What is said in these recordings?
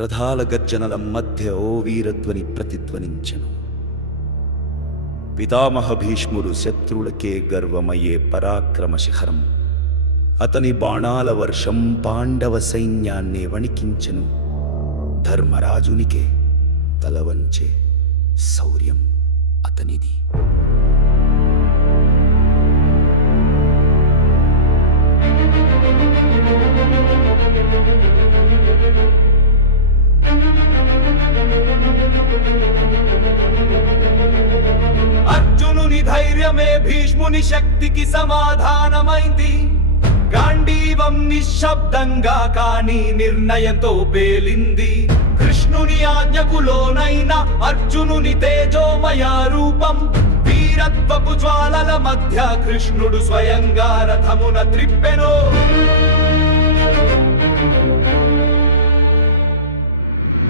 రథాల గర్జనల మధ్య ఓ వీరధ్వని ప్రతిధ్వనించెను. పితామహ భీష్ముడు శత్రువులకే గర్వమయ్యే పరాక్రమ శిఖరం. అతని బాణాల వర్షం పాండవ సైన్యాన్ని వణికించెను. ధర్మరాజునికే తలవంచే శౌర్యం అతనిది. అర్జునుని ధైర్యమే భీష్ముని శక్తికి సమాధానమైంది. గాంధీవం నిశ్శబ్దంగా కానీ నిర్ణయంతో పేలింది. కృష్ణుని ఆజ్ఞకు లోనైన అర్జునుని తేజోమయ రూపం. వీరత్వపు జ్వాలల మధ్య కృష్ణుడు స్వయంగా రథమున త్రిప్పెను.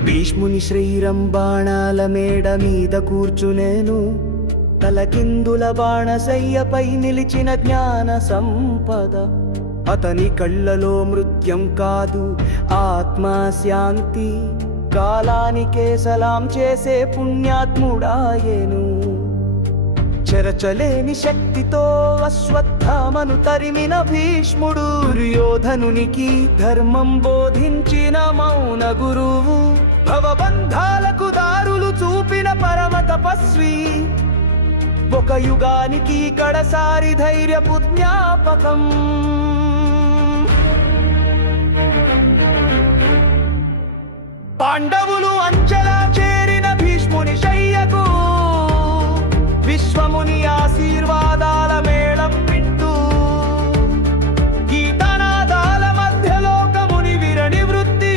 భీష్ముని శ్రీరం బాణాల మేడ మీద కూర్చునేను. తలకిందుల బాణశయ్యపై నిలిచిన జ్ఞాన సంపద. అతని కళ్ళలో మృత్యం కాదు ఆత్మశాంతి. కాలానికే సలాం చేసే పుణ్యాత్ముడాయేను. చెరచలేని శక్తితో అశ్వత్థామను తరిమిన భీష్ముడు. దుర్యోధనునికి ధర్మం బోధించిన మౌన గురువు. భవబంధాలకు దారులు చూపిన పరమ తపస్వి. ఒక యుగానికి కడసారి ధైర్యపు జ్ఞాపకం. పాండవులు అంచెలా చేరిన భీష్ముని శయ్యకు. విశ్వముని ఆశీర్వాదాల మేళం వింటూ గీతనాదాల మధ్య లోకముని విరణి వృత్తి.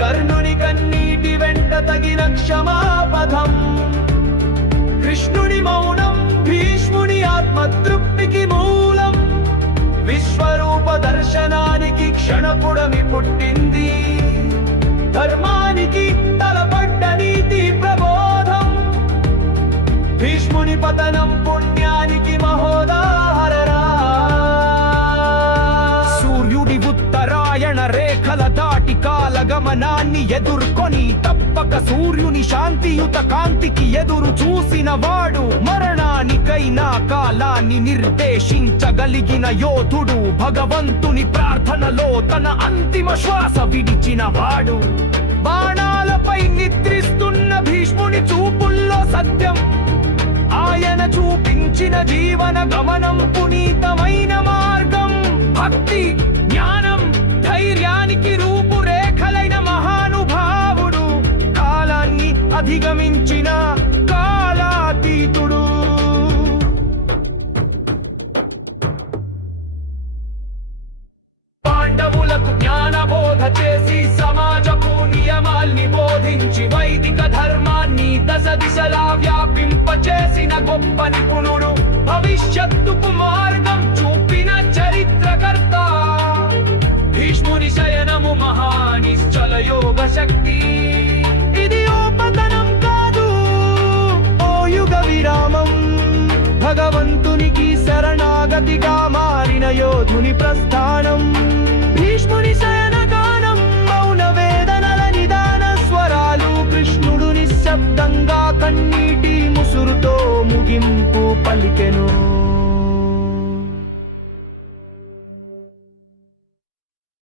కర్ణుని కన్నీటి వెంట తగిన క్షమాపథం. కృష్ణుని మౌనం భీష్ముని ఆత్మతృప్తికి మూలం. విశ్వరూప దర్శనానికి క్షణపుడమి పుట్టింది. ధర్మానికి తలపడ్డ నీతి ప్రబోధం. భీష్ముని పతనం పుణ్యానికి మహోదాహరణ. సూర్యుడి ఉత్తరాయణ రేఖల దాటి కాల గమనాన్ని ఎదుర్కొని తప్పక సూర్యుని శాంతియుత కాంతికి ఎదురు చూసిన వాడు. మరణానికైనా కాలాన్ని నిర్దేశించగలిగిన యోధుడు. భగవంతుని ప్రార్థనలో తన అంతిమ శ్వాస విడిచిన వాడు. బాణాలపై నిద్రిస్తున్న భీష్ముని చూపుల్లో సత్యం. ఆయన చూపించిన జీవన గమనం పునీతమైన మార్గం. భక్తి జ్ఞానం ధైర్యానికి రూపురేఖలైన మహానుభావుడు. కాలాన్ని అధిగమించిన కాలాతీతుడు. పాండవులకు జ్ఞానబోధ చేసి సమాజపు నియమాల్ని బోధించి వైదిక ధర్మాన్ని దశ దిశలా వ్యాపింపచేసిన గొప్ప నిపుణుడు. భవిష్యత్తుకు మార్గం చూపిన చరిత్రకర్త. భీష్ముని శయనము మహానిశ్చల యోగ శక్తి. ఇది ఓ పతనం కాదు, ఓ యుగ విరామం. భగవంతునికి శరణాగతిగా మారిన యోధుని ప్రస్థానం. భీష్ముని శయన గానం మౌన వేదనల నిదాన స్వరాలు. కృష్ణుడు నిశ్శబ్దంగా కన్నీటి ముసురుతో ముగింపు పలికెను.